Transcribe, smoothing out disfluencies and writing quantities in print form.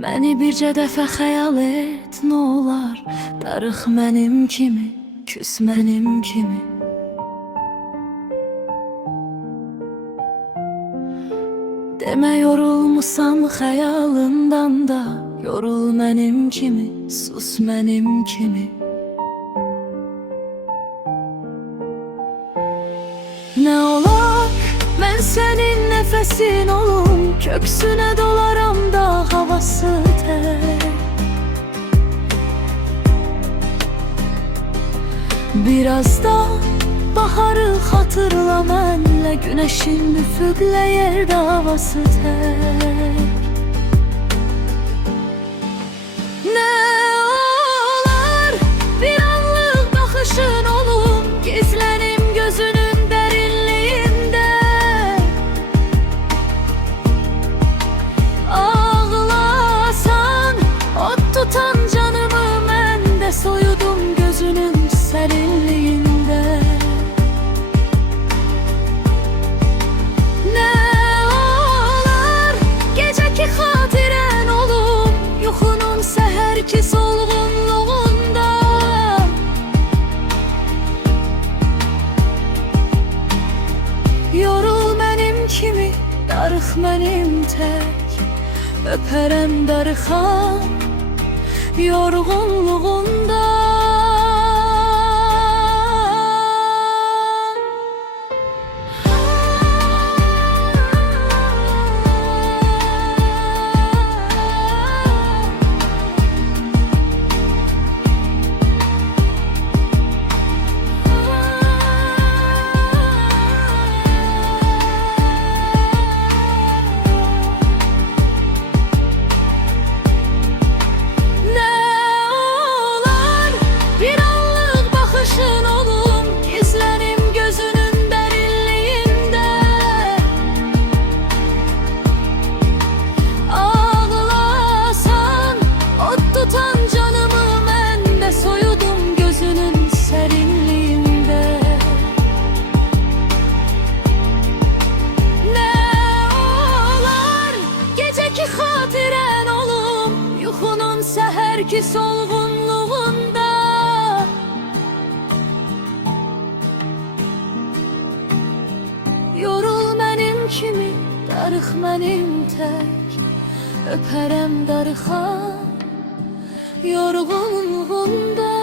Məni bircə dəfə xəyal et, nə olar? Darıq mənim kimi, küs mənim kimi. Demə yorulmusan xəyalından da, yorul mənim kimi, sus mənim kimi. Nə olar, mən sənin nəfəsin olum, köksünə dolaram da havası tək. Biraz da baharı xatırla mənlə, günəşin üfüqləyər davası tək. Nə olar, bir anlıq baxışın olum, gizlənim gözünün dərinliyində. Ağlasan, ot tutan canımı mən də soyudum gözünün sərinliyində. Nə olar, gecəki xatirən olum, yuxunun səhərki solğunluğunda. Yorul mənim kimi, darıq mənim tək, öpərəm darıxan yorğunluğunda. Səhərki solğunluğunda. Yorul mənim kimi, darıq mənim tək, öpərəm darıxan yorğunluğunda.